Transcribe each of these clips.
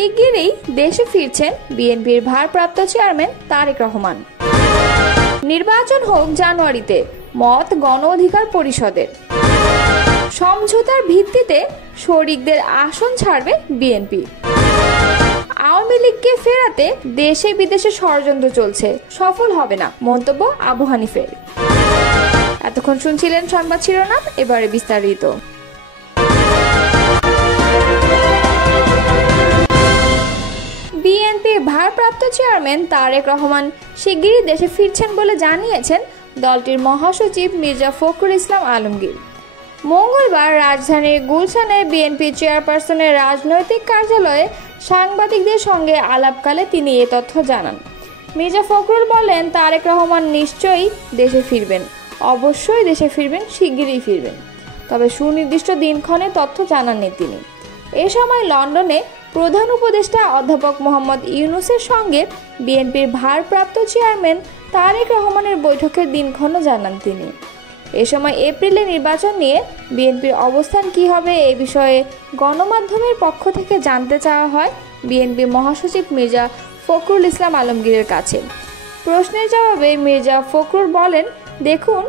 শিগগিরই দেশে ফিরছেন বিএনপির ভারপ্রাপ্ত চেয়ারম্যান তারেক রহমান। নির্বাচন হোক জানুয়ারিতে, মত গণ অধিকার পরিষদের। সমঝোতার ভিত্তিতে শরিকদের আসন ছাড়বে বিএনপি। আওয়ামী লীগকে ফেরাতে দেশে বিদেশে ষড়যন্ত্র চলছে, সফল হবে না, মন্তব্য আবু হানিফের। এতক্ষণ শুনছিলেন সংবাদ শিরোনাম, এবারে বিস্তারিত। বিএনপির ভারপ্রাপ্ত চেয়ারম্যান তারেক রহমান শিগগিরই দেশে ফিরছেন বলে জানিয়েছেন দলটির মহাসচিব মির্জা ফখরুল ইসলাম আলমগীর। মঙ্গলবার রাজধানীর গুলশানে বিএনপি চেয়ারপারসনের রাজনৈতিক কার্যালয়ে সাংবাদিকদের সঙ্গে আলাপকালে তিনি এ তথ্য জানান। মির্জা ফখরুল বলেন, তারেক রহমান নিশ্চয়ই দেশে ফিরবেন, অবশ্যই দেশে ফিরবেন, শিগগিরই ফিরবেন, তবে সুনির্দিষ্ট দিনক্ষণে তথ্য জানাননি তিনি। এ সময় লন্ডনে প্রধান উপদেষ্টা অধ্যাপক মোহাম্মদ ইউনূসের সঙ্গে বিএনপির ভারপ্রাপ্ত চেয়ারম্যান তারেক রহমানের বৈঠকের দিনক্ষণও জানান তিনি। এ সময় এপ্রিলে নির্বাচন নিয়ে বিএনপির অবস্থান কী হবে এ বিষয়ে গণমাধ্যমের পক্ষ থেকে জানতে চাওয়া হয় বিএনপি মহাসচিব মির্জা ফখরুল ইসলাম আলমগীরের কাছে। প্রশ্নের জবাবে মির্জা ফখরুল বলেন, দেখুন,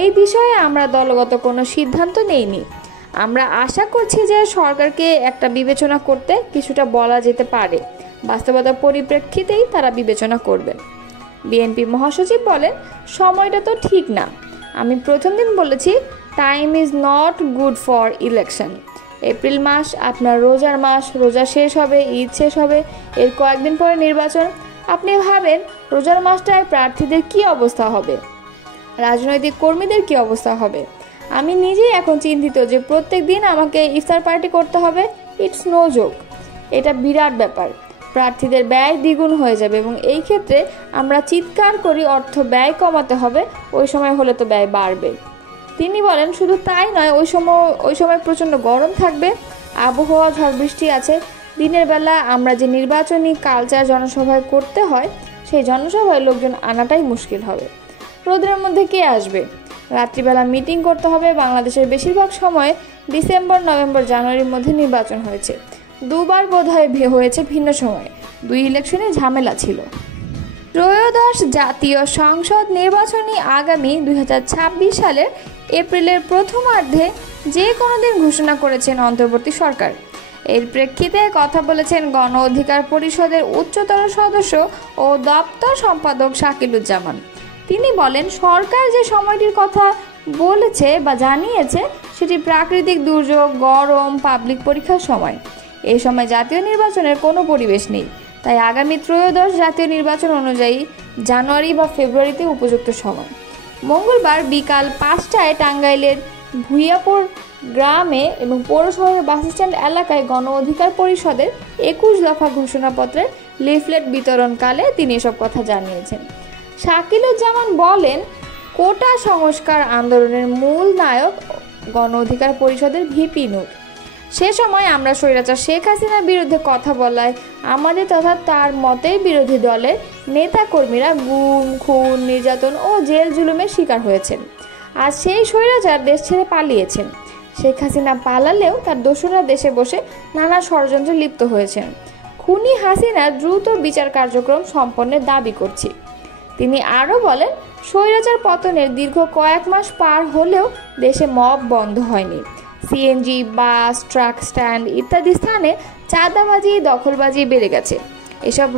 এই বিষয়ে আমরা দলগত কোনো সিদ্ধান্ত নেইনি। আমরা আশা করছি যে সরকারকে একটা বিবেচনা করতে কিছুটা বলা যেতে পারে, বাস্তবতার পরিপ্রেক্ষিতেই তারা বিবেচনা করবেন। বিএনপি মহাসচিব বলেন, সময়টা তো ঠিক না। আমি প্রথম দিন বলেছি, time is not good for election. April মাস আপনার রোজার মাস, রোজা শেষ হবে, ঈদ শেষ হবে, এর কয়েকদিন পরে নির্বাচন। আপনি ভাবেন রোজার মাসটায় প্রার্থীদের কি অবস্থা হবে, রাজনৈতিক কর্মীদের কি অবস্থা হবে। আমি নিজেই এখন চিন্তিত যে প্রত্যেক দিন আমাকে ইফতার পার্টি করতে হবে। ইটস নো জোক, এটা বিরাট ব্যাপার। প্রার্থীদের ব্যয় দ্বিগুণ হয়ে যাবে এবং এই ক্ষেত্রে আমরা চিৎকার করি অর্থ ব্যয় কমাতে হবে, ওই সময় হলে তো ব্যয় বাড়বে। তিনি বলেন, শুধু তাই নয়, ওই সময় প্রচণ্ড গরম থাকবে, আবহাওয়া, ঝড় বৃষ্টি আছে। দিনের বেলা আমরা যে নির্বাচনী কালচার জনসভায় করতে হয়, সেই জনসভায় লোকজন আনাটাই মুশকিল হবে। রোদের মধ্যে কে আসবে? রাত্রিবেলা মিটিং করতে হবে। বাংলাদেশের বেশিরভাগ সময়ে ডিসেম্বর, নভেম্বর, জানুয়ারির মধ্যে নির্বাচন হয়েছে। দুবার বোধহয় হয়েছে ভিন্ন সময়ে, 2 ইলেকশনে ঝামেলা ছিল। ত্রয়োদশ জাতীয় সংসদ নির্বাচনী আগামী 2026 সালের এপ্রিলের প্রথমার্ধে যে কোনো দিন ঘোষণা করেছেন অন্তর্বর্তী সরকার। এর প্রেক্ষিতে কথা বলেছেন গণ অধিকার পরিষদের উচ্চতর সদস্য ও দপ্তর সম্পাদক শাকিলুজ্জামান। তিনি বলেন, সরকার যে সময়টির কথা বলেছে বা জানিয়েছে সেটি প্রাকৃতিক দুর্যোগ, গরম, পাবলিক পরীক্ষার সময়। এই সময় জাতীয় নির্বাচনের কোনো পরিবেশ নেই, তাই আগামী ত্রয়োদশ জাতীয় নির্বাচন অনুযায়ী জানুয়ারি বা ফেব্রুয়ারিতে উপযুক্ত সময়। মঙ্গলবার বিকাল 5টায় টাঙ্গাইলের ভুইয়াপুর গ্রামে এবং পৌরশহরের বাসস্ট্যান্ড এলাকায় গণ অধিকার পরিষদের 21 দফা ঘোষণাপত্রের লিফলেট বিতরণকালে তিনি এসব কথা জানিয়েছেন। শাকিলুজ্জামান বলেন, কোটা সংস্কার আন্দোলনের মূল নায়ক গণ অধিকার পরিষদের ভিপি নূর। সে সময় আমরা স্বৈরাচার শেখ হাসিনার বিরুদ্ধে কথা বলায় আমাদের তথা তার মতেই বিরোধী দলের নেতাকর্মীরা গুম, খুন, নির্যাতন ও জেল জুলুমের শিকার হয়েছেন। আজ সেই স্বৈরাচার দেশ ছেড়ে পালিয়েছেন। শেখ হাসিনা পালালেও তার দোসররা দেশে বসে নানা ষড়যন্ত্রে লিপ্ত হয়েছেন। খুনি হাসিনার দ্রুত বিচার কার্যক্রম সম্পন্নের দাবি করছি। তিনি আরও বলেন, স্বৈরাচার পতনের দীর্ঘ কয়েক মাস পার হলেও দেশে মব বন্ধ হয়নি। সিএনজি, বাস, ট্রাক স্ট্যান্ড ইত্যাদি স্থানে চাঁদাবাজি, দখলবাজি বেড়ে গেছে। এসব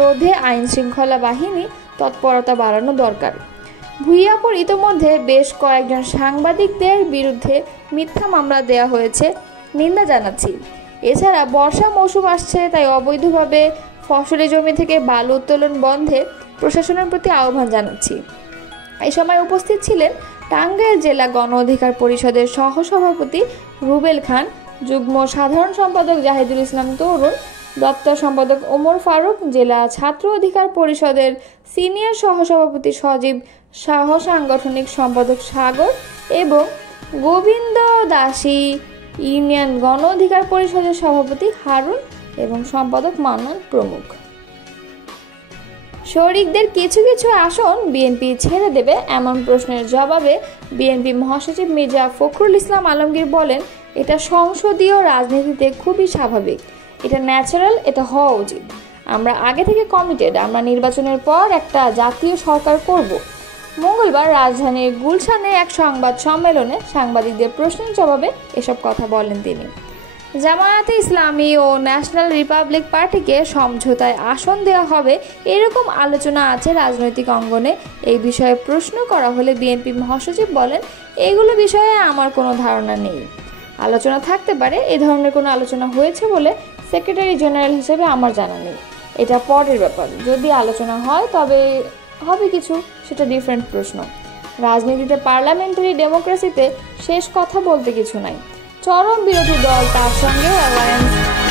রোধে আইন শৃঙ্খলা বাহিনী তৎপরতা বাড়ানো দরকার। ভুইয়াপুর ইতোমধ্যে বেশ কয়েকজন সাংবাদিকদের বিরুদ্ধে মিথ্যা মামলা দেওয়া হয়েছে, নিন্দা জানাচ্ছি। এছাড়া বর্ষা মৌসুম আসছে, তাই অবৈধভাবে ফসলি জমি থেকে বালু উত্তোলন বন্ধে প্রশাসনের প্রতি আহ্বান জানাচ্ছি। এই সময় উপস্থিত ছিলেন টাঙ্গাইল জেলা গণ অধিকার পরিষদের সহসভাপতি রুবেল খান, যুগ্ম সাধারণ সম্পাদক জাহিদুল ইসলাম তরুণ, দপ্তর সম্পাদক ওমর ফারুক, জেলা ছাত্র অধিকার পরিষদের সিনিয়র সহসভাপতি সজীব শাহ, সাংগঠনিক সম্পাদক সাগর এবং গোবিন্দ দাসী, ইউনিয়ন গণ অধিকার পরিষদের সভাপতি হারুন এবং সম্পাদক মান্নান প্রমুখ। শরিকদের কিছু কিছু আসন বিএনপি ছেড়ে দেবে এমন প্রশ্নের জবাবে বিএনপি মহাসচিব মির্জা ফখরুল ইসলাম আলমগীর বলেন, এটা সংসদীয় রাজনীতিতে খুবই স্বাভাবিক। এটা ন্যাচারাল, এটা হওয়া উচিত। আমরা আগে থেকে কমিটেড, আমরা নির্বাচনের পর একটা জাতীয় সরকার করব। মঙ্গলবার রাজধানীর গুলশানে এক সংবাদ সম্মেলনে সাংবাদিকদের প্রশ্নের জবাবে এসব কথা বলেন তিনি। জামায়াতে ইসলামী ও ন্যাশনাল রিপাবলিক পার্টিকে সমঝোতায় আসন দেওয়া হবে এরকম আলোচনা আছে রাজনৈতিক অঙ্গনে। এই বিষয়ে প্রশ্ন করা হলে বিএনপি মহাসচিব বলেন, এগুলো বিষয়ে আমার কোনো ধারণা নেই। আলোচনা থাকতে পারে, এ ধরনের কোনো আলোচনা হয়েছে বলে সেক্রেটারি জেনারেল হিসেবে আমার জানা নেই। এটা পরের ব্যাপার, যদি আলোচনা হয় তবে হবে কিছু, সেটা ডিফারেন্ট প্রশ্ন। রাজনীতিতে, পার্লামেন্টারি ডেমোক্রেসিতে শেষ কথা বলতে কিছু নাই। চরম বিরোধী দল তার সঙ্গে অ্যালায়েন্স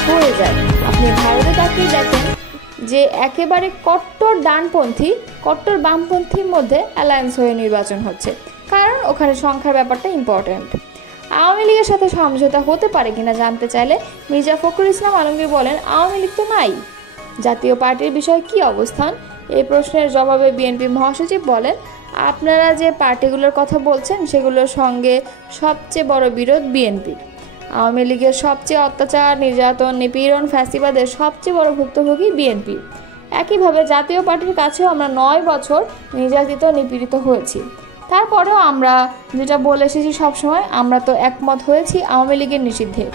হয়ে যায়। আপনি ভারতে তাকিয়ে দেখেন যে একেবারে কট্টর ডানপন্থী, কট্টর বামপন্থীর মধ্যে অ্যালায়েন্স হয়ে নির্বাচন হচ্ছে, কারণ ওখানে সংখ্যার ব্যাপারটা ইম্পর্ট্যান্ট। আওয়ামী লীগের সাথে সমঝোতা হতে পারে কিনা জানতে চাইলে মির্জা ফখরুল ইসলাম আলমগীর বলেন, আওয়ামী লীগ তো নাই, জাতীয় পার্টির বিষয়ে কি অবস্থান? এই প্রশ্নের জবাবে বিএনপি মহাসচিব বলেন, আপনারা যে পার্টিগুলোর কথা বলছেন সেগুলোর সঙ্গে সবচেয়ে বড় বিরোধ বিএনপি। আওয়ামী লীগের সবচেয়ে অত্যাচার, নির্যাতন, নিপীড়ন, ফ্যাসিবাদের সবচেয়ে বড় ভুক্তভোগী বিএনপি। একইভাবে জাতীয় পার্টির কাছেও আমরা 9 বছর নির্যাতিত, নিপীড়িত হয়েছি। তারপরেও আমরা যেটা বলে এসেছি সবসময়, আমরা তো একমত হয়েছি আওয়ামী লীগের নিষিদ্ধে।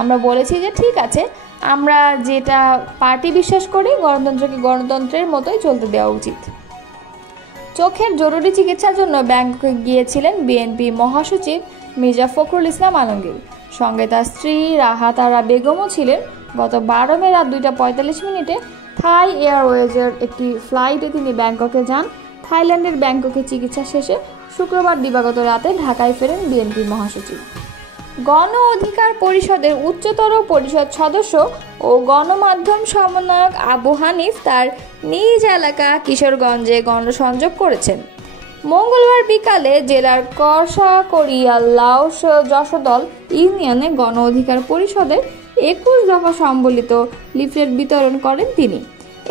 আমরা বলেছি যে ঠিক আছে, আমরা যেটা পার্টি বিশ্বাস করি, গণতন্ত্রকে গণতন্ত্রের মতোই চলতে দেওয়া উচিত। চোখের জরুরি চিকিৎসার জন্য ব্যাংককে গিয়েছিলেন বিএনপি মহাসচিব মির্জা ফখরুল ইসলাম আলমগীর। সঙ্গে তার স্ত্রী রাহাত আরা বেগমও ছিলেন। গত 12 মে রাত 2:45 থাই এয়ারওয়েজের একটি ফ্লাইটে তিনি ব্যাংককে যান। থাইল্যান্ডের ব্যাংককে চিকিৎসা শেষে শুক্রবার দিবাগত রাতে ঢাকায় ফেরেন বিএনপি মহাসচিব। গণ অধিকার পরিষদের উচ্চতর পরিষদ সদস্য ও গণমাধ্যম সমন্বয়ক আবু হানিফ তার নিজ এলাকা কিশোরগঞ্জে গণসংযোগ করেছেন। মঙ্গলবার বিকালে জেলার করসাকড়িয়া লাউস যশোদল ইউনিয়নে গণ অধিকার পরিষদের 21 দফা সম্বলিত লিফলেট বিতরণ করেন তিনি।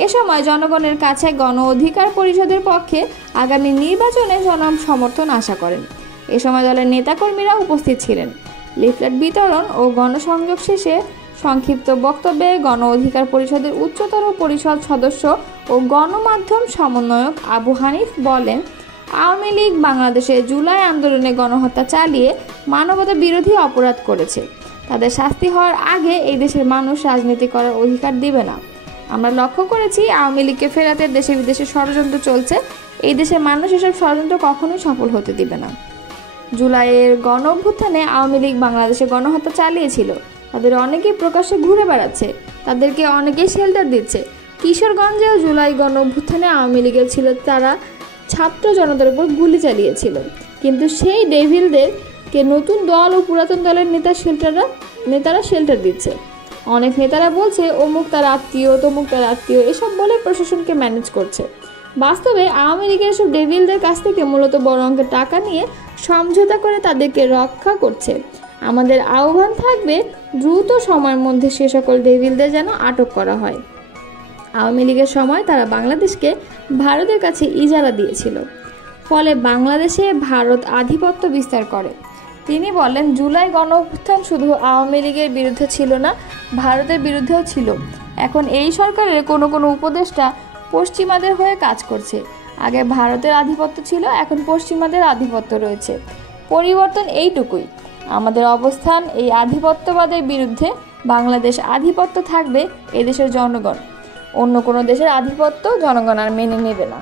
এ সময় জনগণের কাছে গণ অধিকার পরিষদের পক্ষে আগামী নির্বাচনে জনসমর্থন আশা করেন। এ সময় দলের নেতাকর্মীরা উপস্থিত ছিলেন। লিফলেট বিতরণ ও গণসংযোগ শেষে সংক্ষিপ্ত বক্তব্যে গণ অধিকার পরিষদের উচ্চতর পরিষদ সদস্য ও গণমাধ্যম সমন্বয়ক আবু হানিফ বলেন, আওয়ামী লীগ বাংলাদেশে জুলাই আন্দোলনে গণহত্যা চালিয়ে মানবতা বিরোধী অপরাধ করেছে। তাদের শাস্তি হওয়ার আগে এই দেশের মানুষ রাজনীতি করার অধিকার দিবে না। আমরা লক্ষ্য করেছি আওয়ামী লীগকে ফেরাতে দেশে বিদেশে ষড়যন্ত্র চলছে। এই দেশের মানুষ এসব ষড়যন্ত্র কখনোই সফল হতে দিবে না। জুলাইয়ের গণ অভ্যুত্থানে আওয়ামী লীগ বাংলাদেশে গণহত্যা চালিয়েছিল। তাদের অনেকেই প্রকাশ্যে ঘুরে বেড়াচ্ছে, তাদেরকে অনেকেই শেল্টার দিচ্ছে। কিশোরগঞ্জেও জুলাই গণ অভ্যুত্থানে আওয়ামী লীগের ছিল, তারা ছাত্র জনতার উপর গুলি চালিয়েছিল। কিন্তু সেই ডেভিলদেরকে নতুন দল ও পুরাতন দলের নেতারা শেল্টার দিচ্ছে। অনেক নেতারা বলছে অমুক তার আত্মীয়, তমুক তার আত্মীয়, এসব বলে প্রশাসনকে ম্যানেজ করছে। বাস্তবে আওয়ামী লীগের সব ডেভিলদের কাছ থেকে মূলত বড় অঙ্কের টাকা নিয়ে সমঝোতা করে তাদেরকে রক্ষা করছে। আমাদের আহ্বান থাকবে দ্রুত সময়ের মধ্যে সে সকল ডেভিলদের যেন আটক করা হয়। আওয়ামী লীগের সময় তারা বাংলাদেশকে ভারতের কাছে ইজারা দিয়েছিল, ফলে বাংলাদেশে ভারত আধিপত্য বিস্তার করে। তিনি বলেন, জুলাই গণ অভ্যুত্থান শুধু আওয়ামী লীগের বিরুদ্ধে ছিল না, ভারতের বিরুদ্ধেও ছিল। এখন এই সরকারের কোনো কোনো উপদেষ্টা পশ্চিমাদের হয়ে কাজ করছে। আগে ভারতের আধিপত্য ছিল, এখন পশ্চিমাদের আধিপত্য রয়েছে। পরিবর্তন এইটুকুই, আমাদের অবস্থান এই আধিপত্যবাদের বিরুদ্ধে। বাংলাদেশ আধিপত্য থাকবে এদেশের জনগণ, অন্য কোনো দেশের আধিপত্য জনগণ আর মেনে নেবে না।